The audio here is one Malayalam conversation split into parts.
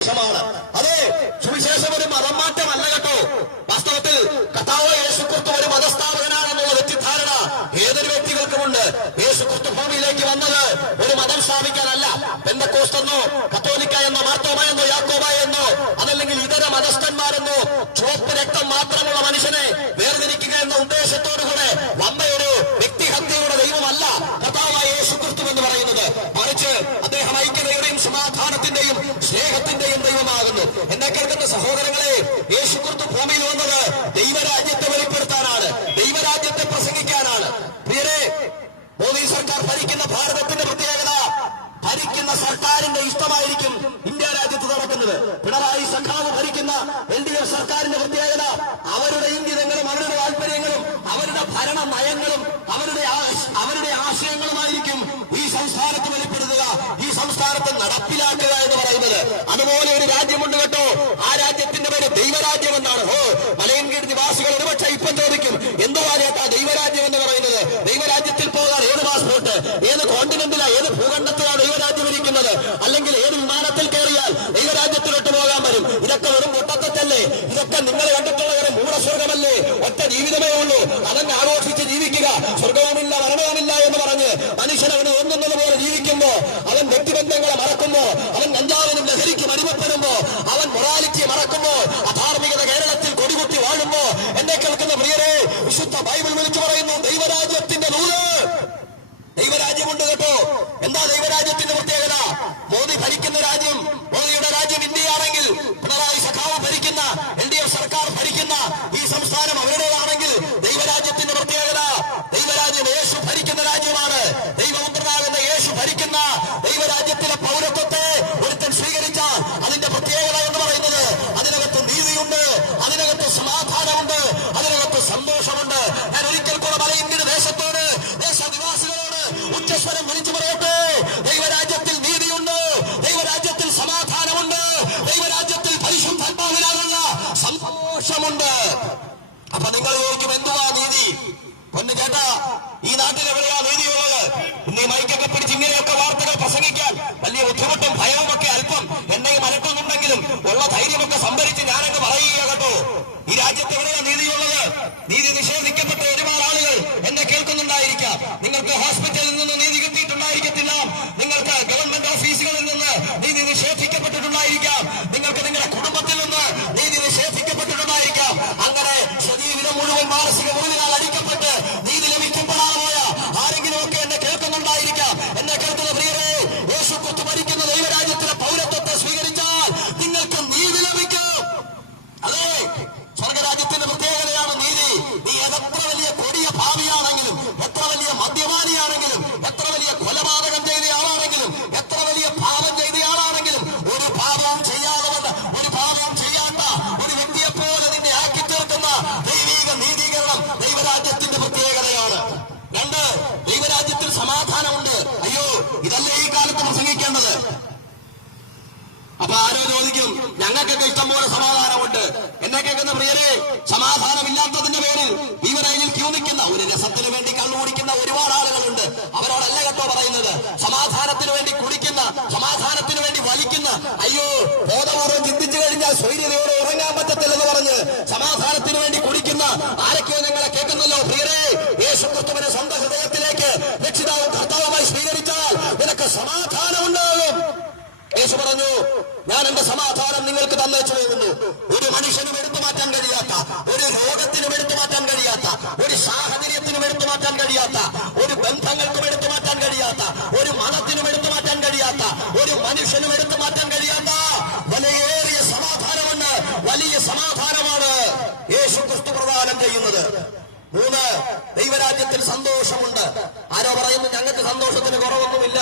അതെ, സുവിശേഷം ഒരു മതം മാറ്റമല്ല കേട്ടോ. വാസ്തവത്തിൽ കർത്താവായ യേശുക്രിസ്തു ഒരു മതസ്ഥാപകനാണെന്നുള്ള തെറ്റിദ്ധാരണ ഏതൊരു വ്യക്തികൾക്കുമുണ്ട്. യേശുക്രിസ്തു ഭൂമിയിലേക്ക് വന്നത് ഒരു മതം സ്ഥാപിക്കാനല്ല. പെന്തക്കോസ്തെന്നോ കത്തോലിക്ക എന്നോ മാർത്തോമ എന്നോ യാക്കോബ എന്നോ അതല്ലെങ്കിൽ ഇതര മതസ്ഥന്മാരെന്നോ ചുവപ്പ് രക്തം മാത്രമുള്ള മനുഷ്യനെ വേർതിരിക്കുക എന്ന ഉദ്ദേശത്തോടുകൂടെ വന്ന ഒരു വ്യക്തിഹത്യയുടെ ദൈവമല്ല കർത്താവായ യേശുക്രിസ്തു എന്ന് പറയുന്നത്. മറിച്ച് അദ്ദേഹം ഐക്യതയുടെയും സമാധാനത്തിന്റെയും സ്നേഹത്തിന്റെയും ദൈവമാകുന്നു. എന്നെ കേൾക്കുന്ന സഹോദരങ്ങളെ, യേശുക്രിസ്തു ഭൂമിയിൽ വന്നത് ദൈവരാജ്യത്തെ വെളിപ്പെടുത്താനാണ്, ദൈവരാജ്യത്തെ പ്രസംഗിക്കാനാണ്. പ്രിയരെ, മോദി സർക്കാർ ഭരിക്കുന്ന ഭാരതത്തിന്റെ പ്രത്യേകത, ഭരിക്കുന്ന സർക്കാരിന്റെ ഇഷ്ടമായിരിക്കും ഇന്ത്യ രാജ്യത്ത് നടക്കുന്നത്. പിണറായി സഖാവ് ഭരിക്കുന്ന LDF സർക്കാരിന്റെ പ്രത്യേകത, അവരുടെ ഇംഗിതങ്ങളും അവരുടെ താല്പര്യങ്ങളും അവരുടെ ഭരണ നയങ്ങളും അവരുടെ ആശയങ്ങളുമായിരിക്കും ഈ സംസ്ഥാനത്ത് വെളിപ്പെടുത്തുക, ഈ സംസ്ഥാനത്ത് നടപ്പിലാക്കുക എന്ന് പറയുന്നത്. അതുപോലെ ഒരു രാജ്യമുണ്ട് കേട്ടോ. ആ രാജ്യത്തിന്റെ പേര് ദൈവരാജ്യം എന്നാണ്. മലയൻകീഴ് നിവാസികൾ ഒരുപക്ഷെ ഇപ്പം ചോദിക്കും, എന്തുവാ ചേട്ടാ ദൈവരാജ്യം എന്ന് പറയുന്നത്? ദൈവരാജ്യത്തിൽ പോകാൻ ഏത് പാസ്പോർട്ട്, ഏത് കോണ്ടിനെന്റിലാണ്, ഏത് ഭൂഖണ്ഡത്തിലാണ് ദൈവരാജ്യം ഇരിക്കുന്നത്? അല്ലെങ്കിൽ ഏത് വിമാനത്തിൽ കയറിയാൽ ദൈവരാജ്യത്തിലോട്ട് പോകാൻ വരും? ഇതൊക്കെ വെറും പൊട്ടത്തല്ലേ? ഇതൊക്കെ നിങ്ങൾ കണ്ടിട്ടുള്ള ഒരു മൂഢസ്വർഗമല്ലേ? ഒറ്റ ജീവിതമേ ഉള്ളൂ, അതങ്ങ് ആഘോഷിച്ച് ജീവിക്കുക. സ്വർഗവുമില്ല മരണവുമില്ല എന്ന് പറഞ്ഞ് മനുഷ്യൻ അവന് ഒന്നുന്നത് പോലെ ജീവിക്കുമ്പോ, അവൻ വ്യക്തിബന്ധങ്ങളെ മറക്കുമ്പോ, അവൻ കഞ്ചാവിനും ലഹരിക്കും അടിമപ്പെടുമ്പോ, അവൻ മൊറാലിറ്റി മറക്കുമ്പോ, അധാർമികത കേരളത്തിൽ കൊടികുത്തി വാഴുമ്പോ, എന്നെ കേൾക്കുന്ന പ്രിയരെ, വിശുദ്ധ ബൈബിൾ വിളിച്ചു പറയുന്നു ദൈവരാജ്യത്തിന്റെ നൂല്. ദൈവരാജ്യമുണ്ട് കേട്ടോ. എന്താ ദൈവരാജ്യത്തിന്റെ പ്രത്യേകത? മോദി ഭരിക്കുന്ന രാജ്യം, മോദിയുടെ രാജ്യം ഇന്ത്യയാണെങ്കിൽ, പിണറായി സഖാവ് ഭരിക്കുന്ന LDF സർക്കാർ ഭരിക്കുന്ന ഈ സംസ്ഥാനം അവരുടേതാണെങ്കിൽ, ദൈവരാജ്യത്തിന്റെ പ്രത്യേകത, ദൈവരാജ്യം യേശു ഭരിക്കുന്ന രാജ്യമാണ്. ദൈവപുത്രനാകുന്ന യേശു ഭരിക്കുന്ന ദൈവരാജ്യത്തിലെ പൗരത്വത്തെ ഒരുത്തൻ സ്വീകരിച്ചാൽ അതിന്റെ പ്രത്യേകത എന്ന് പറയുന്നത്, അതിനകത്ത് നീതിയുണ്ട്, അതിനകത്ത് സമാധാനമുണ്ട്, അതിനകത്ത് സന്തോഷമുണ്ട്. ഞാൻ ഒരിക്കൽ കൂടെ മലയൻകീഴ് ദേശത്തോട്, ദേശനിവാസികളോട് ഉച്ചസ്വരം വിളിച്ചു പറയട്ടെ, ദൈവരാജ്യത്തിൽ നീതിയുണ്ട്, ദൈവരാജ്യത്തിൽ സമാധാനമുണ്ട്, ദൈവരാജ്യത്തിൽ പരിശുദ്ധാത്മാവിനാലുള്ള സന്തോഷമുണ്ട്. അപ്പൊ നിങ്ങൾ ചോദിക്കും, എന്തുവാ നീതി? പൊന്നു ചേട്ടാ, ഈ നാട്ടിൽ എവിടെയാ നീതിയുള്ളത്? ഇന്ന് ഈ മൈക്കൊക്കെ പിടിച്ച് ഇങ്ങനെയൊക്കെ വാർത്തകൾ പ്രസംഗിക്കാൻ വലിയ ബുദ്ധിമുട്ടും ഭയവും ഒക്കെ അല്പം എന്നെയും അലട്ടുന്നുണ്ടെങ്കിലും ഉള്ള ധൈര്യമൊക്കെ സംഭരിച്ച് ഞാനങ്ങ് പറയുക കേട്ടോ. ഈ രാജ്യത്ത് എവിടെയാ നീതിയുള്ളത്? നീതി നിഷേധിക്കപ്പെട്ട ഒരുപാട് ആളുകൾ എന്നെ കേൾക്കുന്നുണ്ടായിരിക്കാം. നിങ്ങൾക്ക് ഹോസ്പിറ്റലിൽ നിന്ന് നീതി കിട്ടിയിട്ടുണ്ടായിരിക്കത്തില്ല, നിങ്ങൾക്ക് ഗവൺമെന്റ് ഓഫീസുകളിൽ നിന്ന് നീതി നിഷേധിക്കപ്പെട്ടിട്ടുണ്ടായിരിക്കാം, നിങ്ങൾക്ക് നിങ്ങളുടെ കുടുംബത്തിൽ നിന്ന് നീതി നിഷേധിക്കപ്പെട്ടിട്ടുണ്ടായിരിക്കാം. അങ്ങനെ ശരീരം മുഴുവൻ മാനസിക മുറിവിനാൽ അടിക്കപ്പെട്ട് നീതി ലഭിക്കപ്പെടാതെ പോയ ആരെങ്കിലും ഒക്കെ എന്നെ കേൾക്കുന്നുണ്ടായിരിക്കാം. എന്നെ കേൾക്കുന്ന പ്രിയരെ, യേശുക്രിസ്തു ഭരിക്കുന്ന ദൈവരാജ്യത്തിലെ പൗരത്വത്തെ സ്വീകരിച്ചാൽ നിങ്ങൾക്ക് നീതി ലഭിക്കും. അതെ, സ്വർഗരാജ്യത്തിന്റെ പ്രത്യേകതയാണ് നീതി. നീ എത്ര വലിയ കൊടിയ ഭാവിയാണെങ്കിലും, എത്ര വലിയ മദ്യപാനിയാണെങ്കിലും, എത്ര വലിയ കൊലപാതകം ചെയ്ത ആളാണെങ്കിലും, എത്ര വലിയ പാപം ചെയ്ത ആളാണെങ്കിലും, ഒരു പാപവും ചെയ്യാതെ ഒരു പാപവും ചെയ്യാത്ത ഒരു വ്യക്തിയെ പോലെ നിന്നെ ആക്കി തീർക്കുന്ന ദൈവിക നീതീകരണം ദൈവരാജ്യത്തിന്റെ പ്രത്യേകതയാണ്. രണ്ട്, ദൈവരാജ്യത്തിൽ സമാധാനമുണ്ട്. അയ്യോ, ഇതല്ലേ ഈ കാലത്ത് പ്രസംഗിക്കേണ്ടത്? അപ്പൊ ആരോ ചോദിക്കും, ഞങ്ങൾക്കൊക്കെ ഇഷ്ടംപോലെ സമാധാനമുണ്ട്. എന്നെ കേൾക്കുന്ന പ്രിയരെ, സമാധാനമില്ലാത്തതിന്റെ പേരിൽ ഭീമനയിൽ ക്യൂ നിൽക്കുന്ന, ഒരു രസത്തിന് വേണ്ടി കള്ളു കുടിക്കുന്ന ഒരുപാട് ആളുകളുണ്ട്. അവരോടല്ല കേട്ടോ പറയുന്നത്. സമാധാനത്തിന് വേണ്ടി കുടിക്കുന്ന, സമാധാനത്തിന് വേണ്ടി വലിക്കുന്ന, അയ്യോ ബോധപൂർവ്വം ചിന്തിച്ചു കഴിഞ്ഞാൽ സ്വൈര്യതയോടെ ഉറങ്ങാൻ പറ്റത്തില്ലെന്ന് പറഞ്ഞ് സമാധാനത്തിന് വേണ്ടി കുടിക്കുന്ന ആരൊക്കെയോ നിങ്ങളെ കേൾക്കുന്നല്ലോ. പ്രിയരെ, യേശുക്രിസ്തുവിനെ സ്വന്തം ഹൃദയത്തിലേക്ക് രക്ഷിതാവും കർത്താവുമായി സ്വീകരിച്ചാൽ നിനക്ക് സമാധാനമുണ്ടാകും. യേശു പറഞ്ഞു, ഞാൻ എന്റെ സമാധാനം നിങ്ങൾക്ക് തന്നേച്ചു പോകുന്നു. ഒരു മനുഷ്യനും എടുത്തു മാറ്റാൻ കഴിയാത്ത, ഒരു രോഗത്തിനും എടുത്തു മാറ്റാൻ കഴിയാത്ത, ഒരു സാഹചര്യത്തിനും എടുത്തു മാറ്റാൻ കഴിയാത്ത, ഒരു ബന്ധങ്ങൾക്കും എടുത്തു മാറ്റാൻ കഴിയാത്ത, ഒരു മതത്തിനും എടുത്തു മാറ്റാൻ കഴിയാത്ത, ഒരു മനുഷ്യനും എടുത്തു മാറ്റാൻ കഴിയാത്ത വലിയേറിയ സമാധാനമുണ്ട്. വലിയ സമാധാനമാണ് യേശുക്രിസ്തു പ്രദാനം ചെയ്യുന്നത്. മൂന്ന്, ദൈവരാജ്യത്തിൽ സന്തോഷമുണ്ട്. ആരോ പറയുന്നു, ഞങ്ങൾക്ക് സന്തോഷത്തിന് കുറവൊന്നുമില്ല,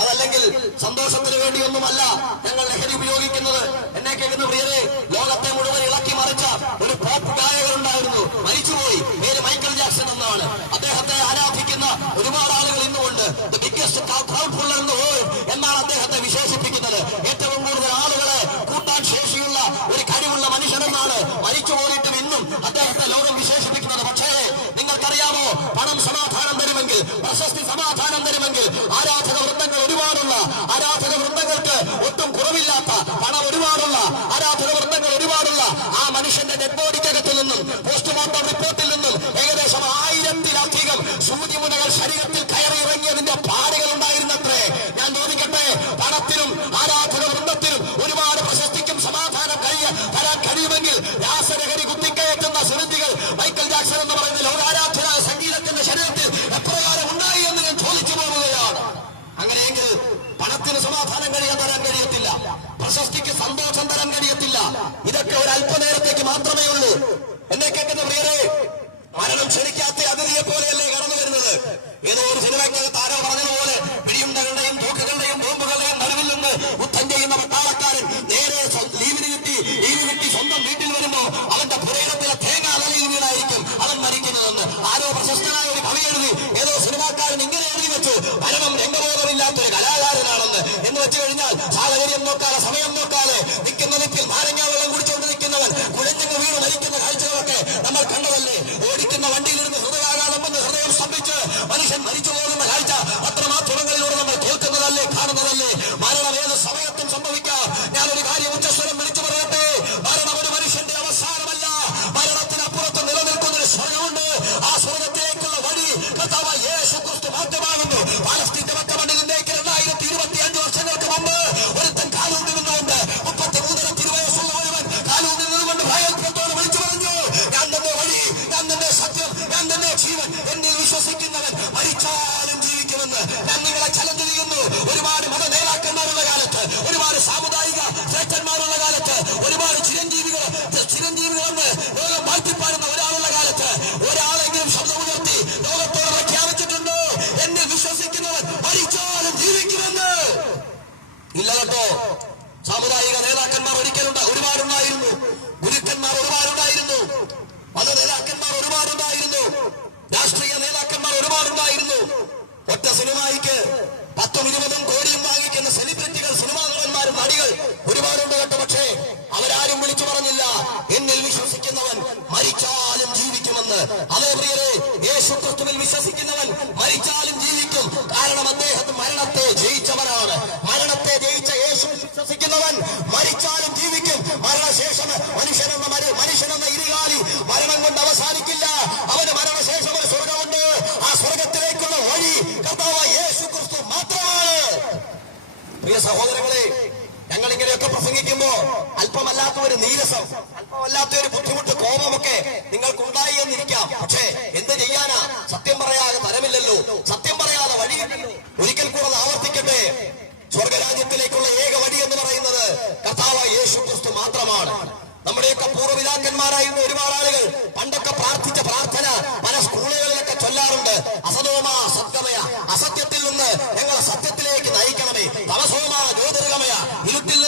അതല്ലെങ്കിൽ സന്തോഷത്തിന് വേണ്ടിയൊന്നുമല്ല ഞങ്ങൾ ലഹരി ഉപയോഗിക്കുന്നത്. എന്നെ കേൾക്കുന്ന പ്രിയരെ, ലോകത്തെ മുഴുവൻ ഇളക്കി മറിച്ച ഒരു പോപ്പ് ഗായകനുണ്ടായിരുന്നു, മരിച്ചുപോയി. പേര് മൈക്കിൾ ജാക്സൺ എന്നാണ്. അദ്ദേഹത്തെ ആരാധിക്കുന്ന ഒരുപാട് ആളുകൾ ഇന്നുമുണ്ട്. The biggest crowd puller in the world എന്നാണ് അദ്ദേഹത്തെ വിശേഷിപ്പിക്കുന്നത്. ഏറ്റവും കൂടുതൽ ആളുകളെ കൂട്ടാൻ ശേഷിയുള്ള ഒരു കഴിവുള്ള മനുഷ്യനെന്നാണ് മരിച്ചുപോയിട്ടും ഇന്നും അദ്ദേഹത്തെ ലോകം വിശേഷിപ്പിക്കുന്നത്. പക്ഷേ നിങ്ങൾക്കറിയാമോ, പണം സമാധാനം തരുമെങ്കിൽ, പ്രശസ്തി സമാധാനം തരുമെങ്കിൽ, ആരാധക വൃന്ദങ്ങൾ ഒരുപാടുള്ള ആരാധക വൃന്ദങ്ങൾക്ക് ഒട്ടും കുറവില്ലാത്ത സന്തോഷം തരാൻ കഴിയത്തില്ല. ഇതൊക്കെ ഒരു അല്പനേരത്തേക്ക് മാത്രമേ ഉള്ളൂ. എന്നെ കേൾക്കുന്ന പ്രിയരെ, മരണം ക്ഷണിക്കാത്ത അതിഥിയെ പോലെയല്ലേ കടന്നു വരുന്നത്. ഏതോ ഒരു സിനിമയ്ക്കകത്ത് ആരോ പറഞ്ഞതുപോലെ പിടിയുണ്ടകളുടെയും തൂക്കുകളുടെയും ബോംബുകളുടെയും നടുവിൽ നിന്ന് യുദ്ധം ചെയ്യുന്ന പട്ടാളക്കാരൻ നേരെ ലീവിന് കിട്ടി സ്വന്തം വീട്ടിൽ വരുമ്പോ അവന്റെ പുരയിടത്തിലെ തേങ്ങ അലയിൽ വീണായിരിക്കും അവൻ മരിക്കുന്നതെന്ന് ആരോ പ്രശസ്തനായ ഒരു കവി എഴുതി. ഏതോ സിനിമാക്കാരൻ ഇങ്ങനെ എഴുതി വെച്ചു, മരണം രംഗബോധമില്ലാത്തൊരു കലാകാരനാണെന്ന്. എന്ന് വെച്ചു കഴിഞ്ഞാൽ സാഹചര്യം നോക്കാതെ സമയം നോക്കാതെ നിൽക്കുന്ന നിൽപ്പിൽ നാരങ്ങ വെള്ളം കുടിച്ചുകൊണ്ട് നിൽക്കുന്നവൻ കുഴഞ്ഞങ്ങ് വീണ് മരിക്കുന്ന കാഴ്ചകളൊക്കെ നമ്മൾ കണ്ടതല്ലേ. ഓടിക്കുന്ന വണ്ടിയിലിരുന്ന് ഹൃദയാഘാതം വന്ന് ഹൃദയം സ്തംഭിച്ച് മനുഷ്യൻ മരിച്ചു പോകുന്ന കാഴ്ച പത്രമാധ്യമങ്ങളിലൂടെ നമ്മൾ കേൾക്കുന്നതല്ലേ, കാണുന്നതല്ലേ. മരണം ഏത് സമയത്തും സംഭവിക്കാം. ഞാനൊരു കാര്യം ഉച്ചസ്വരം വിളിച്ചു പറയട്ടെ, മരണം ഒരു മനുഷ്യന്റെ അവസാനമല്ല. മരണത്തിനപ്പുറത്ത് നിലനിൽക്കുന്നൊരു സ്വർഗമുണ്ട്. ആ സ്വർഗത്തിലേക്കുള്ള വഴി കർത്താവായ യേശു ക്രിസ്തു മാറ്റമാകുന്നു. പാലസ്തീന്റെ മറ്റമണ്ണിൽ ഇന്നേക്ക് 2025 വർഷങ്ങൾക്ക് മുമ്പ് ഒരുത്തൻ കാലൂന്നി നിന്നുകൊണ്ട് 33 തിരുവയസ്സുള്ള ഒരുവൻ കാലൂന്നി നിന്നുകൊണ്ട് ഭയത്തോട് വിളിച്ചു പറഞ്ഞു, ഞാൻ തന്നെ വഴി, ഞാൻ തന്നെ സത്യം, ഞാൻ തന്നെ ജീവൻ, എന്നിൽ വിശ്വസിക്കുന്നവൻ മരിച്ചാലും ജീവിക്കുമെന്ന് ഞാൻ നിങ്ങളെ ചലഞ്ച് ചെയ്യുന്നു. ഒരുപാട് മത നേതാക്കന്മാരുള്ള കാലത്ത്, ഒരുപാട് സാമുദായിക ശ്രേഷ്ഠന്മാരുള്ള കാലത്ത്, ഒരുപാട് ചിരഞ്ജീവികളെന്ന് ലോകം വാഴ്ത്തിപ്പാടുന്ന ഒരാളുള്ള കാലത്ത് ഒരാളെങ്കിലും ശബ്ദമുയർത്തി ലോകത്തോട് പ്രഖ്യാപിച്ചിട്ടുണ്ട്, എന്നിൽ വിശ്വസിക്കുന്നവൻ മരിച്ചാലും ജീവിക്കുമെന്ന്. ഇല്ല കേട്ടോ. സാമുദായിക നേതാക്കന്മാർ ഒരുപാടുണ്ടായിരുന്നു, ഗുരുക്കന്മാർ ഒരുപാടുണ്ടായിരുന്നു, മത നേതാക്കന്മാർ ഒരുപാടുണ്ടായിരുന്നു, രാഷ്ട്രീയ നേതാക്കന്മാർ ഒരുപാടുണ്ടായിരുന്നു. ഒറ്റ സിനിമയ്ക്ക് 10-20 കോടിയും വാങ്ങിക്കുന്ന സെലിബ്രിറ്റികൾ, സിനിമാ നടന്മാരും നടികൾ ഒരുപാടുണ്ട് കേട്ടോ. പക്ഷേ അവരാരും വിളിച്ചു പറഞ്ഞില്ല, എന്നിൽ വിശ്വസിക്കുന്നവൻ മരിച്ചാലും ജീവിക്കുമെന്ന്. അതേ പ്രിയരെ, യേശു ക്രിസ്തുവിൽ വിശ്വസിക്കുന്നവൻ മരിച്ചാലും ജീവിക്കും. കാരണം അദ്ദേഹം മരണത്തെ ജയിച്ചവനാണ്. മരണത്തെ ജയിച്ച യേശു വിശ്വസിക്കുന്നവൻ മരിച്ചാലും ജീവിക്കും. മരണശേഷം മനുഷ്യനെന്ന ഇരുകാലി മരണം കൊണ്ട് അവസാനിക്കില്ല. അവന് മരണശേഷം ഒരു സ്വർഗമുണ്ട്. ആ സ്വർഗത്തിലേക്കുള്ള വഴി കർത്താവായ യേശു ക്രിസ്തു മാത്രമാണ്. പ്രിയ സഹോദരങ്ങളെ, ഞങ്ങൾ ഇങ്ങനെയൊക്കെ പ്രസംഗിക്കുമ്പോ അല്പമല്ലാത്ത ഒരു നീരസം, അല്പമല്ലാത്ത ഒരു ബുദ്ധിമുട്ട്, കോപമൊക്കെ നിങ്ങൾക്കുണ്ടായി എന്നിരിക്കാം. പക്ഷേ എന്ത് ചെയ്യാനാ? സത്യം പറയാതെ തരമില്ലല്ലോ, സത്യം പറയാതെ വഴിയില്ലല്ലോ. ഒരിക്കൽ കൂടെ ആവർത്തിക്കട്ടെ, സ്വർഗരാജ്യത്തിലേക്കുള്ള ഏക വഴി എന്ന് പറയുന്നത് കർത്താവായ യേശു ക്രിസ്തു മാത്രമാണ്. നമ്മുടെയൊക്കെ പൂർവ്വപിതാക്കന്മാരായിരുന്ന ഒരുപാട് ആളുകൾ പണ്ടൊക്കെ പ്രാർത്ഥിച്ച പ്രാർത്ഥന പല സ്കൂളുകളിലൊക്കെ ചൊല്ലാറുണ്ട്. അസതോമ സദ്ഗമയ, അസത്യത്തിൽ നിന്ന് ഞങ്ങളെ സത്യത്തിലേക്ക് നയിക്കണമേ. തമസോമ ജ്യോതിർഗമയ, ഇരുട്ടിൽ